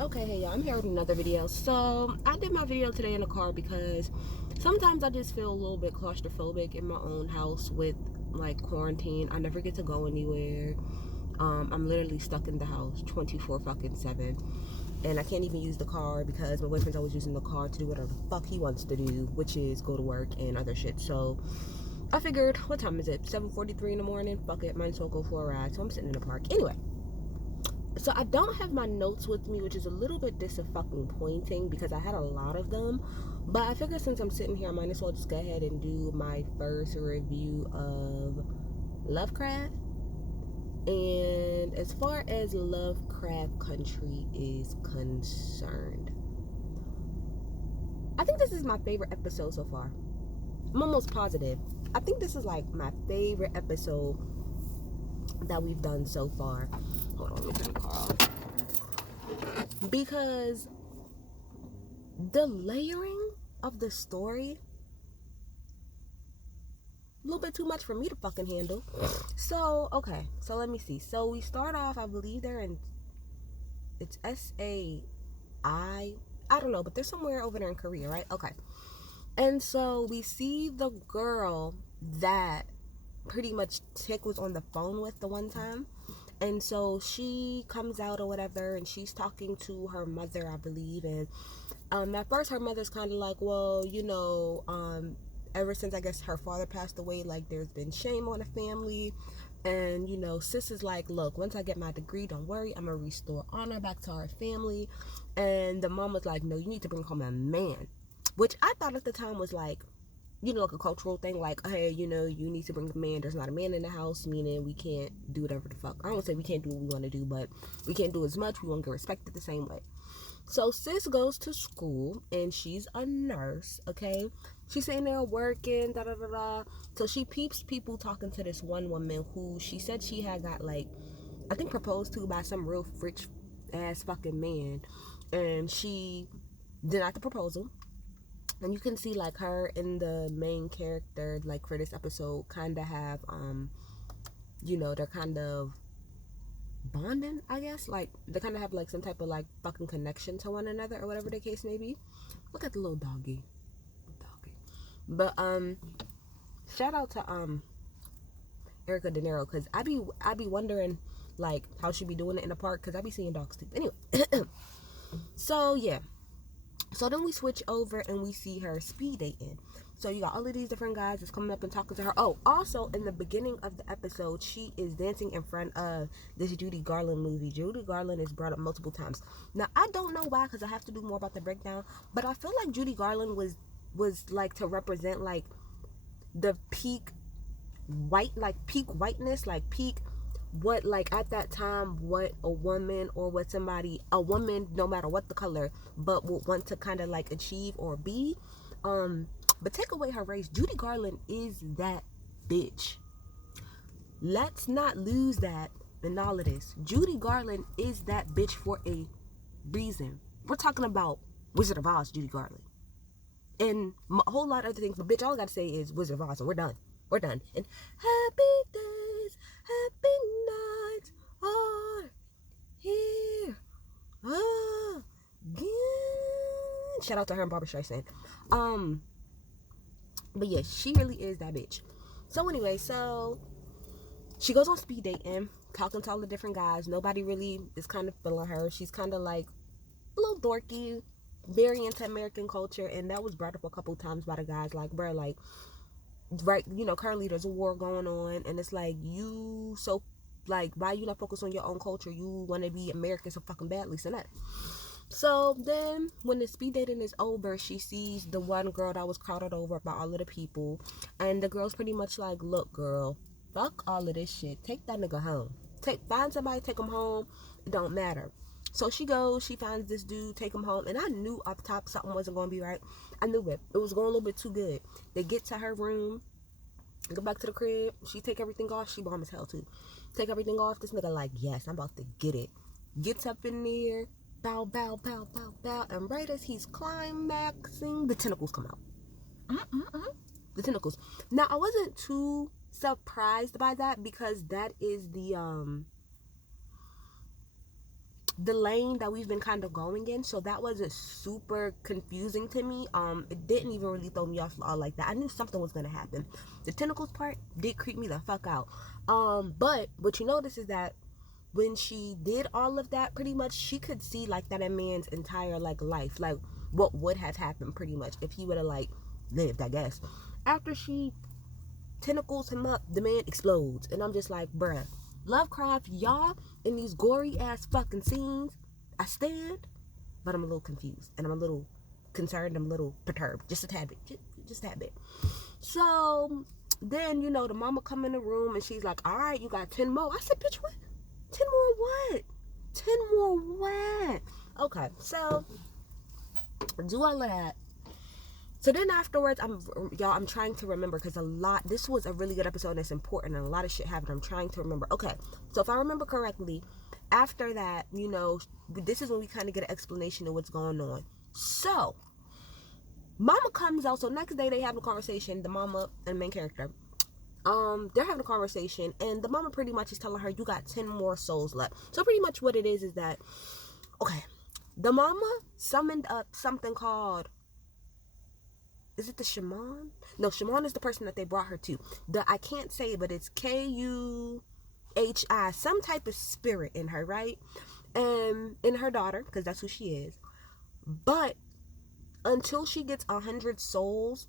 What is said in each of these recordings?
Okay, hey y'all, I'm here with another video. So I did my video today in the car because sometimes I just feel a little bit claustrophobic in my own house with like quarantine. I never get to go anywhere. I'm literally stuck in the house 24 fucking 7. And I can't even use the car because my boyfriend's always using the car to do whatever the fuck he wants to do, which is go to work and other shit. So I figured, what time is it? 7:43 in the morning? Fuck it, might as well go for a ride. So I'm sitting in the park. Anyway, so I don't have my notes with me, which is a little bit disappointing because I had a lot of them. But I figured since I'm sitting here, I might as well just go ahead and do my first review of Lovecraft. And as far as Lovecraft Country is concerned, I think this is my favorite episode so far. I'm almost positive. I think this is like my favorite episode that we've done so far. Hold on, let me turn the car off. Because the layering of the story, a little bit too much for me to fucking handle. So okay, so let me see. So we start off, I believe they're in, it's I don't know, but they're somewhere over there in Korea, right? Okay. And so we see the girl that pretty much Tick was on the phone with the one time. And so she comes out or whatever, and she's talking to her mother, I believe. And at first her mother's kind of like, well, ever since I guess her father passed away, like there's been shame on the family. And sis is like, look, once I get my degree, don't worry, I'm gonna restore honor back to our family. And the mom was like, no, you need to bring home a man, which I thought at the time was like, like a cultural thing, like, hey, you need to bring a man. There's not a man in the house, meaning we can't do whatever the fuck. I don't say we can't do what we want to do, but we can't do as much. We won't get respected the same way. So sis goes to school and she's a nurse, okay? She's sitting there working, da da da da. So she peeps people talking to this one woman who she said she had got, like, I think proposed to by some real rich ass fucking man. And she denied the proposal. And you can see like her and the main character, like for this episode, kind of have they're kind of bonding, I guess. Like they kind of have like some type of like fucking connection to one another or whatever the case may be. Look at the little doggy. But shout out to Erica De Niro, because I be wondering like how she be doing it in the park, because I be seeing dogs too. Anyway, so yeah. So then we switch over and we see her speed dating. So you got all of these different guys that's coming up and talking to her. Oh, also in the beginning of the episode, she is dancing in front of this Judy Garland movie. Judy Garland is brought up multiple times. Now I don't know why, because I have to do more about the breakdown. But I feel like Judy Garland was like to represent like the peak peak whiteness, like peak what, like at that time, what a woman or what a woman, no matter what the color, but would want to kind of like achieve or be. But take away her race, Judy Garland is that bitch. Let's not lose that in all of this. Judy Garland is that bitch for a reason. We're talking about Wizard of Oz Judy Garland and a whole lot of other things, but bitch, all I gotta say is Wizard of Oz, and we're done. And happy days, happy nights are here again. Shout out to her and Barbara Streisand. But yeah, she really is that bitch. So anyway, so she goes on speed dating, talking to all the different guys. Nobody really is kind of feeling her. She's kind of like a little dorky, very into American culture, and that was brought up a couple times by the guys. Like, bro, like, right, currently there's a war going on, and it's like, why you not focus on your own culture? You want to be American so fucking badly, so that. So then when the speed dating is over, she sees the one girl that was crowded over by all of the people, and the girl's pretty much like, look, girl, fuck all of this shit, take that nigga home, find somebody, take him home, it don't matter. So she goes, she finds this dude, take him home, and I knew up top something wasn't going to be right. I knew it was going a little bit too good. They get to her room, go back to the crib, she take everything off, she bomb as hell too, take everything off. This nigga like, yes, I'm about to get it. Gets up in there, bow, bow, bow, bow, bow, and right as he's climaxing, the tentacles come out. The tentacles. Now, I wasn't too surprised by that, because that is the lane that we've been kind of going in, so that wasn't super confusing to me. It didn't even really throw me off all like that. I knew something was gonna happen. The tentacles part did creep me the fuck out. But what you notice is that when she did all of that, pretty much she could see like that a man's entire like life, like what would have happened pretty much if he would have like lived, I guess. After she tentacles him up, the man explodes, and I'm just like, bruh, Lovecraft, y'all in these gory ass fucking scenes, I stand, but I'm a little confused and I'm a little concerned. I'm a little perturbed, just a tad bit, just a tad bit. So then, you know, the mama come in the room and she's like, all right, you got 10 more. I said, bitch, what? 10 more what? 10 more what? Okay, so do all of that. So then afterwards, I'm trying to remember, because this was a really good episode and it's important and a lot of shit happened. I'm trying to remember. Okay, so if I remember correctly, after that, you know, this is when we kind of get an explanation of what's going on. So, mama comes out. So next day they have a conversation, the mama and main character. They're having a conversation and the mama pretty much is telling her, you got 10 more souls left. So pretty much what it is that, okay, the mama summoned up something called, is it the shaman? No, shaman is the person that they brought her to. I can't say it, but it's Kuhi, some type of spirit in her, right? And in her daughter, because that's who she is. But until she gets 100 souls,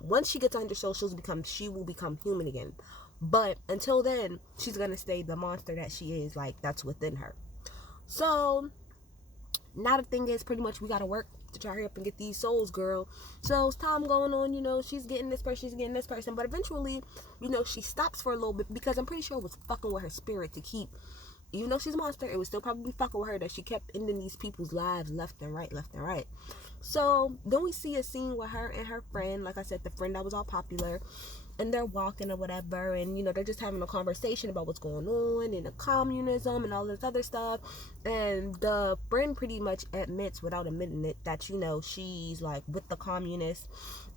once she gets 100 souls, she will become human again. But until then, she's gonna stay the monster that she is, like that's within her. So now the thing is, pretty much we gotta work to try to hurry up and get these souls, girl. So as time going on, you know, she's getting this person, but eventually, you know, she stops for a little bit, because I'm pretty sure it was fucking with her spirit to keep, even though she's a monster, it was still probably fucking with her that she kept ending these people's lives left and right. So then we see a scene with her and her friend, like I said, the friend that was all popular, and they're walking or whatever, and you know, they're just having a conversation about what's going on in the communism and all this other stuff. And the friend pretty much admits, without admitting it, that, you know, she's like with the communists.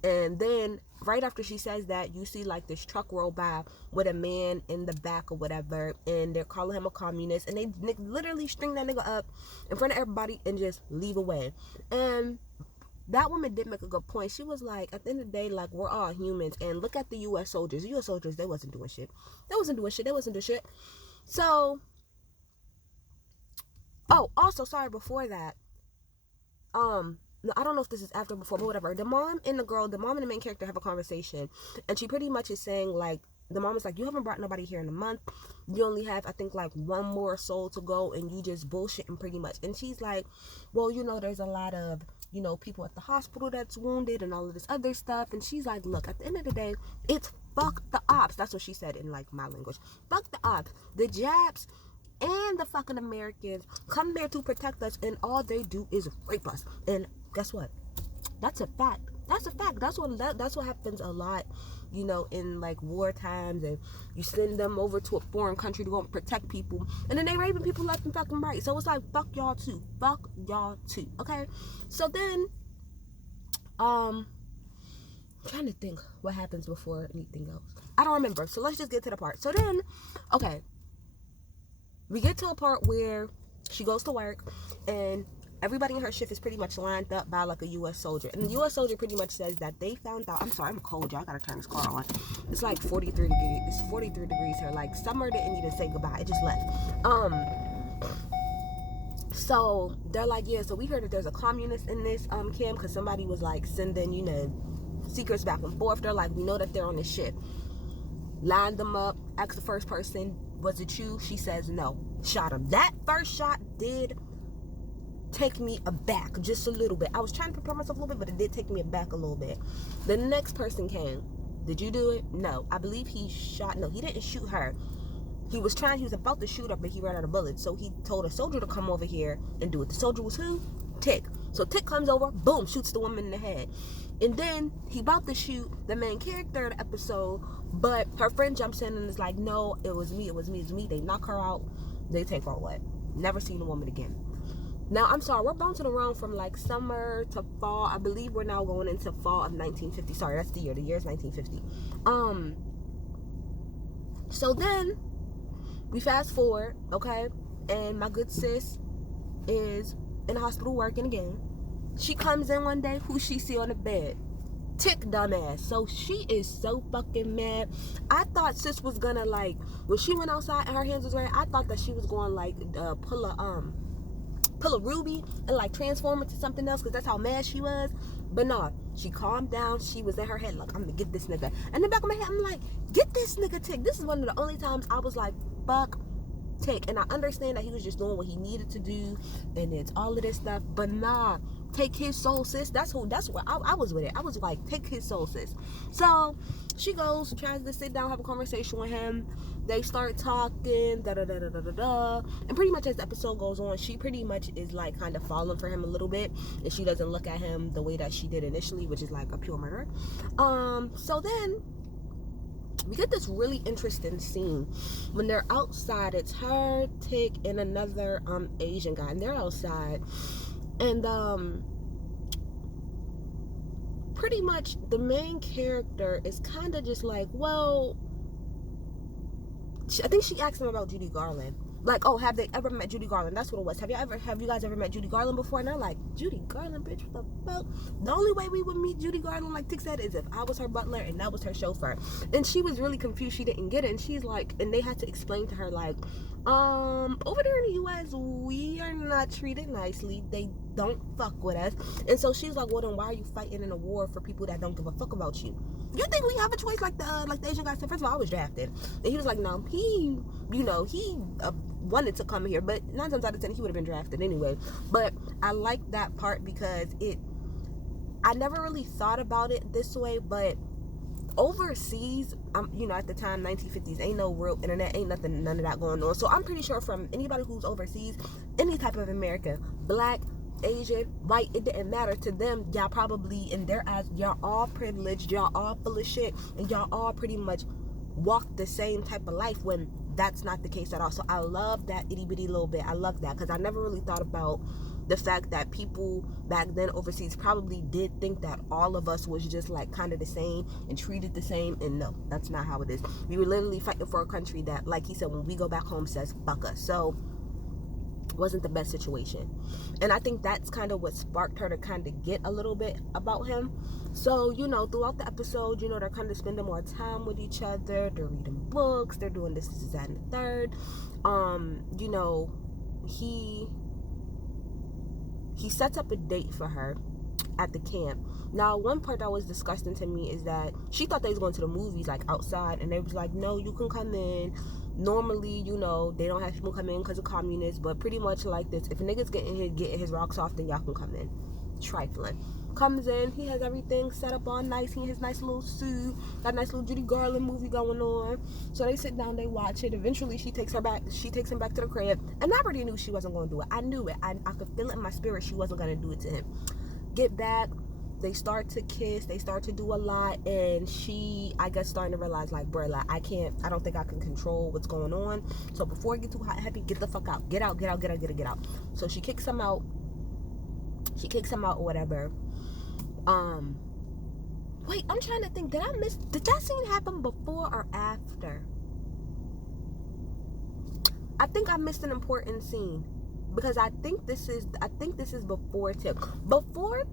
And then right after she says that, you see like this truck roll by with a man in the back or whatever, and they're calling him a communist, and they literally string that nigga up in front of everybody and just leave away. And that woman did make a good point. She was like, at the end of the day, like, we're all humans, and look at the U.S. soldiers. The U.S. soldiers, they wasn't doing shit. They wasn't doing shit. So, oh, also, sorry, before that, I don't know if this is after or before, but whatever. The mom and the main character have a conversation, and she pretty much is saying, like, the mom is like, you haven't brought nobody here in a month. You only have, I think, like, one more soul to go, and you just bullshitting pretty much. And she's like, well, you know, there's a lot of, you know, people at the hospital that's wounded and all of this other stuff. And she's like, look, at the end of the day, it's fuck the ops. That's what she said in, like, my language. Fuck the ops. The Japs and the fucking Americans come there to protect us, and all they do is rape us. And guess what? That's a fact. That's what happens a lot, you know, in like war times, and you send them over to a foreign country to go and protect people, and then they raping people left and fucking right. So it's like, fuck y'all too, okay? So then, I'm trying to think what happens before anything else. I don't remember, so let's just get to the part. So then, okay, we get to a part where she goes to work, and everybody in her shift is pretty much lined up by like a U.S. soldier. And the U.S. soldier pretty much says that they found out, I'm sorry, I'm cold, y'all, I gotta turn this car on. It's like 43 degrees. It's 43 degrees here. Like, summer didn't even say goodbye. It just left. So they're like, yeah, so we heard that there's a communist in this camp, because somebody was like sending, you know, secrets back and forth. They're like, we know that they're on this ship. Lined them up, asked the first person, was it you? She says no. Shot him. That first shot did take me aback just a little bit. I was trying to prepare myself a little bit, but it did take me aback a little bit. The next person came. Did you do it? No. I believe he shot. No, he didn't shoot her. He was about to shoot her, but he ran out of bullets. So he told a soldier to come over here and do it. The soldier was who? Tick. So Tick comes over, boom, shoots the woman in the head. And then he about to shoot the main character of the episode, but her friend jumps in and is like, no, it was me. They knock her out. They take her away. Never seen the woman again. Now, I'm sorry, we're bouncing around from like summer to fall. I believe we're now going into fall of 1950. Sorry, that's the year. The year is 1950. So then we fast forward, okay? and my good sis is in the hospital working again. She comes in one day, who she see on the bed? Tick, dumbass. So she is so fucking mad. I thought sis was gonna, like, when she went outside and her hands was red, I thought that she was going like pull a Ruby and like transform it to something else, because that's how mad she was. But no, she calmed down. She was in her head like, I'm gonna get this nigga. And in the back of my head, I'm like, get this nigga, Tick. This is one of the only times I was like, fuck Tick. And I understand that he was just doing what he needed to do and it's all of this stuff, but nah, take his soul, sis. That's where I was with it. I was like, take his soul, sis. So she goes, tries to sit down, have a conversation with him. They start talking, and pretty much as the episode goes on, she pretty much is like kind of falling for him a little bit, and she doesn't look at him the way that she did initially, which is like a pure murder. So then we get this really interesting scene when they're outside. It's her, Tick, and another Asian guy, and they're outside, and pretty much the main character is kind of just like, well, I think she asked him about Judy Garland. Like, oh, have they ever met Judy Garland? That's what it was. Have you guys ever met Judy Garland before? And they're like, Judy Garland, bitch, what the fuck? The only way we would meet Judy Garland, like Tick said, is if I was her butler and that was her chauffeur. And she was really confused. She didn't get it. And she's like, and they had to explain to her, like, over there in the U.S., we are not treated nicely. They don't fuck with us. And so she's like, well, then why are you fighting in a war for people that don't give a fuck about you? You think we have a choice, like the Asian guy said? First of all, I was drafted. And he was like, no, he wanted to come here, but 9 times out of 10 he would have been drafted anyway. But I like that part because I never really thought about it this way, but overseas, at the time, 1950s, ain't no real internet, ain't none of that going on. So I'm pretty sure from anybody who's overseas, any type of American, black, Asian, white, it didn't matter to them. Y'all probably, in their eyes, y'all all privileged, y'all all full of shit, and y'all all pretty much walk the same type of life, when that's not the case at all. So I love that itty bitty little bit. I love that, because I never really thought about the fact that people back then overseas probably did think that all of us was just like kind of the same and treated the same, and no, that's not how it is. We were literally fighting for a country that, like he said, when we go back home, says fuck us. So wasn't the best situation, and I think that's kind of what sparked her to kind of get a little bit about him. So throughout the episode, they're kind of spending more time with each other, they're reading books, they're doing this, that, and the third. He sets up a date for her at the camp. Now, one part that was disgusting to me is that she thought they was going to the movies, like, outside, and they was like, no, you can come in. Normally, they don't have people come in because of communists, but pretty much like this, if a nigga's getting his rocks off, then y'all can come in. Trifling. Comes in, he has everything set up all nice, he in his nice little suit, got a nice little Judy Garland movie going on. So they sit down, they watch it. Eventually she takes him back to the crib, and I already knew she wasn't going to do it. I knew it. I could feel it in my spirit. She wasn't going to do it to him. Get back, they start to kiss, they start to do a lot, and she, I guess, starting to realize, like, bro, like, I don't think I can control what's going on. So before it get too hot heavy, get the fuck out. Get out. So she kicks him out. Or whatever. Wait, I'm trying to think, did that scene happen before or after? I think I missed an important scene, because I think this is before Tick. Before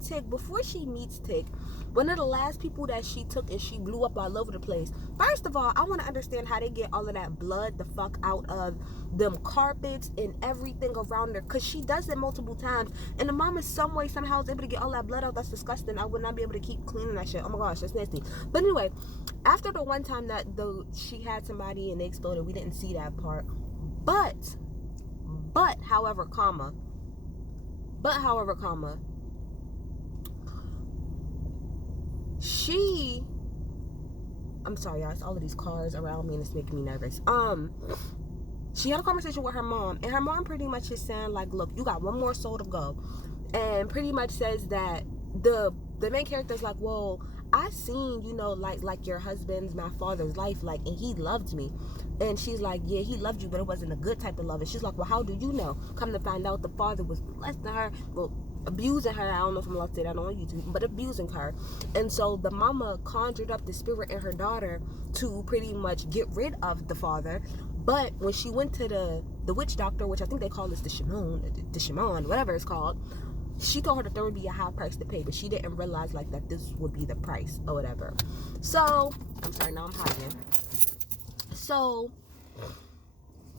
she meets Tick, one of the last people that she took and she blew up all over the place. First of all, I want to understand how they get all of that blood the fuck out of them carpets and everything around her, because she does it multiple times, and the mom is some way, somehow is able to get all that blood out. That's disgusting. I would not be able to keep cleaning that shit. Oh my gosh, that's nasty. But anyway, after the one time that she had somebody and they exploded, we didn't see that part. But however, I'm sorry, y'all, it's all of these cars around me and it's making me nervous. She had a conversation with her mom, and her mom pretty much is saying, like, look, you got one more soul to go, and pretty much says that the main character is like, well, I seen, like your husband's, my father's life, like, and he loved me. And she's like, yeah, he loved you, but it wasn't a good type of love. And she's like, well, how do you know? Come to find out, the father was molesting her, well, abusing her. I don't know if I'm allowed to say that on YouTube, but abusing her. And so the mama conjured up the spirit in her daughter to pretty much get rid of the father. But when she went to the the witch doctor, which I think they call this the shaman, whatever it's called, she told her that there would be a high price to pay, but she didn't realize like that this would be the price or whatever. So I'm sorry, now I'm hiding. So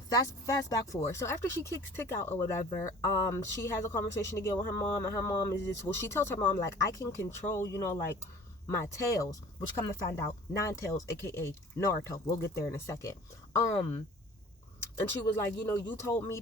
fast back forward. So after she kicks Tick out or whatever, she has a conversation again with her mom, and her mom is just, well, she tells her mom like, I can control, like my tails, which come to find out, Nine Tails, aka Naruto. We'll get there in a second. And she was like, you told me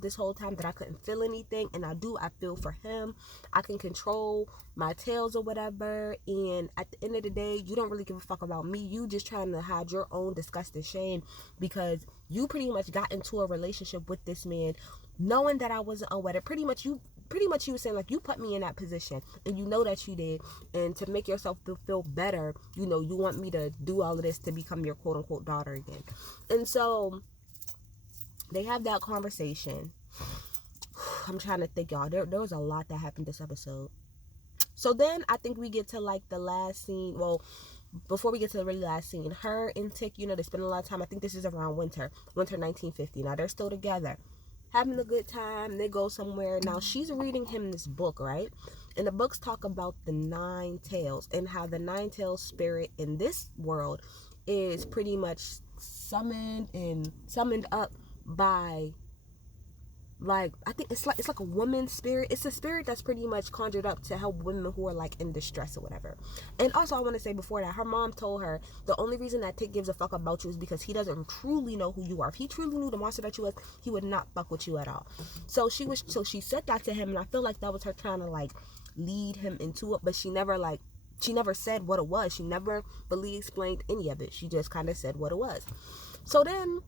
this whole time that I couldn't feel anything, and I feel for him. I can control my tails or whatever, and at the end of the day, you don't really give a fuck about me. You just trying to hide your own disgust and shame, because you pretty much got into a relationship with this man knowing that I wasn't unwedded. Pretty much you were saying like, you put me in that position, and you know that you did, and to make yourself feel better, you want me to do all of this to become your quote unquote daughter again. And so they have that conversation. I'm trying to think, y'all. There was a lot that happened this episode. So then I think we get to like the last scene. Well, before we get to the really last scene, her and Tick, they spend a lot of time. I think this is around winter 1950. Now they're still together, having a good time. They go somewhere. Now she's reading him this book, right? And the books talk about the Nine Tails, and how the Nine Tails spirit in this world is pretty much summoned up by, like, I think it's like a woman's spirit. It's a spirit that's pretty much conjured up to help women who are like in distress or whatever. And also I want to say before that, her mom told her the only reason that Tick gives a fuck about you is because he doesn't truly know who you are. If he truly knew the monster that you was, he would not fuck with you at all. So she said that to him, and I feel like that was her trying to like lead him into it, but she never said what it was. She never fully explained any of it. She just kind of said what it was. So then,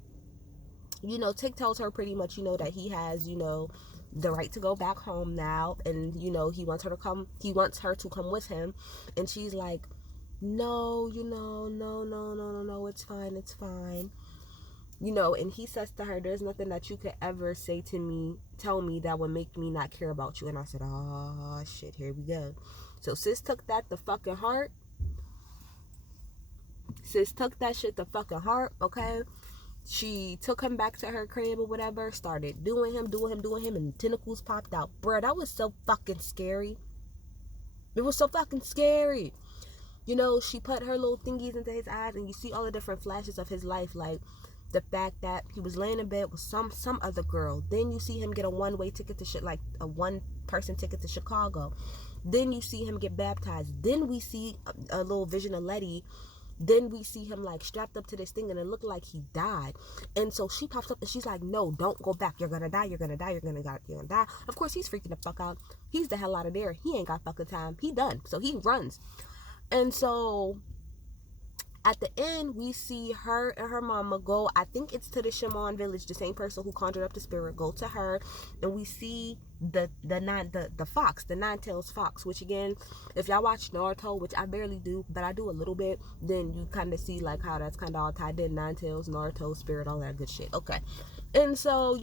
Tick tells her pretty much, that he has, the right to go back home now, and, he wants her to come with him. And she's like, no, no, it's fine. And he says to her, there's nothing that you could ever tell me that would make me not care about you. And I said, oh shit, here we go. So sis took that the fucking heart. Sis took that shit the fucking heart, okay? She took him back to her crib or whatever, started doing him, and tentacles popped out. Bruh, that was so fucking scary. It was so fucking scary. She put her little thingies into his eyes, and you see all the different flashes of his life, like the fact that he was laying in bed with some other girl. Then you see him get a one-way ticket to shit, like a one-person ticket to Chicago. Then you see him get baptized. Then we see a little vision of Letty. Then we see him like strapped up to this thing, and it looked like he died. And so she pops up and she's like, no, don't go back. You're gonna die. You're gonna die. Of course, he's freaking the fuck out. He's the hell out of there. He ain't got fucking time. He done. So he runs. And so at the end, we see her and her mama go, I think it's to the shaman village, the same person who conjured up the spirit, go to her, and we see the fox, the Nine-Tails fox, which again, if y'all watch Naruto, which I barely do, but I do a little bit, then you kind of see like how that's kind of all tied in, Nine-Tails, Naruto, spirit, all that good shit. Okay. And so,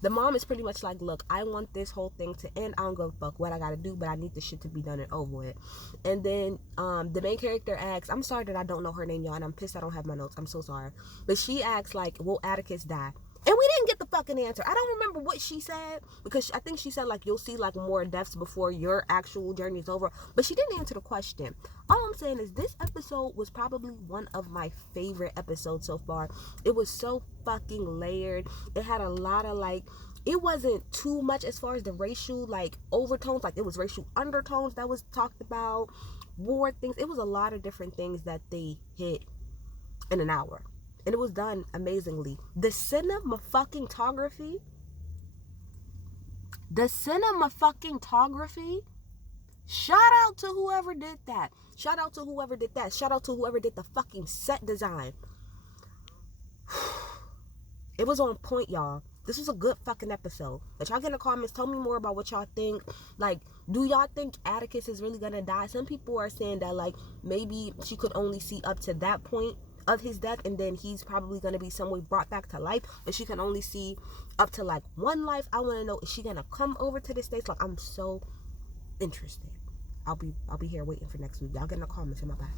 the mom is pretty much like, look, I want this whole thing to end. I don't give a fuck what I gotta do, but I need this shit to be done and over with. And then the main character asks, I'm sorry that I don't know her name, y'all, and I'm pissed I don't have my notes. I'm so sorry. But she asks, like, will Atticus die? And we didn't get the fucking answer. I don't remember what she said, because I think she said, like, you'll see, like, more deaths before your actual journey is over. But she didn't answer the question. All I'm saying is this episode was probably one of my favorite episodes so far. It was so fucking layered. It had a lot of, like, it wasn't too much as far as the racial, like, overtones. Like, it was racial undertones that was talked about, war things. It was a lot of different things that they hit in an hour. And it was done amazingly. The cinematography, shout out to whoever did that. Shout out to whoever did the fucking set design. It was on point, y'all. This was a good fucking episode. But y'all get in the comments, tell me more about what y'all think. Like, do y'all think Atticus is really gonna die? Some people are saying that, like, maybe she could only see up to that point of his death, and then he's probably going to be some way brought back to life, but she can only see up to like one life. I want to know, is she going to come over to the States? Like, I'm so interested. I'll be here waiting for next week. Y'all get in the comments in my back.